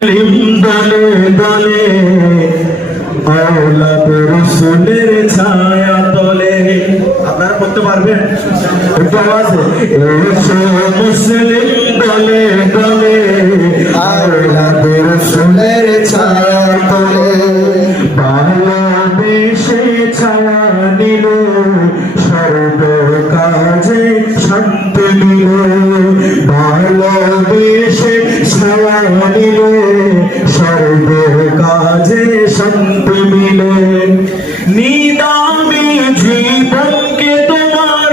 দলে দলে আওলাদ রাসূলের ছায়া তলে। আপনারা পড়তে পারবেন? একটু আওয়াজে এসো মুসলিম দলে দলে আওলাদ রাসূলের ছায়া তলে। বাংলাদেশে ছায়া নিল সর্ব কাজে শান্তি নিল। বাংলাদেশে ছায়া নিল সর্ব কাজে শান্তি মিলে। নিদামি জীবনকে তোমার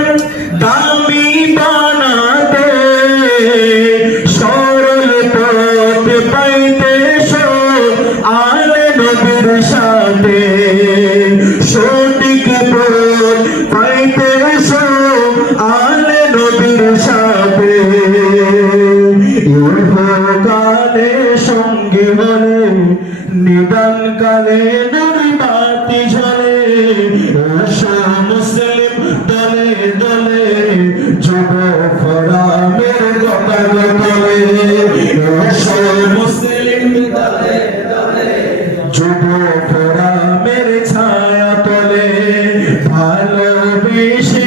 দামি বানাতে সরল পথ পাইতে আলে নবীর সাথে। সঠিক পথ পাইতে আলে নবীর সাথে। ইহকালে সঙ্গে হলে নিদান কালে নূর বাতি ঝরে। এসো মুসলিম দলে দলে যুবকরা মেরে কতারে তলে। এসো মুসলিম দলে দলে যুবকরা মেরে ছায়া তলে। ভালোবেসে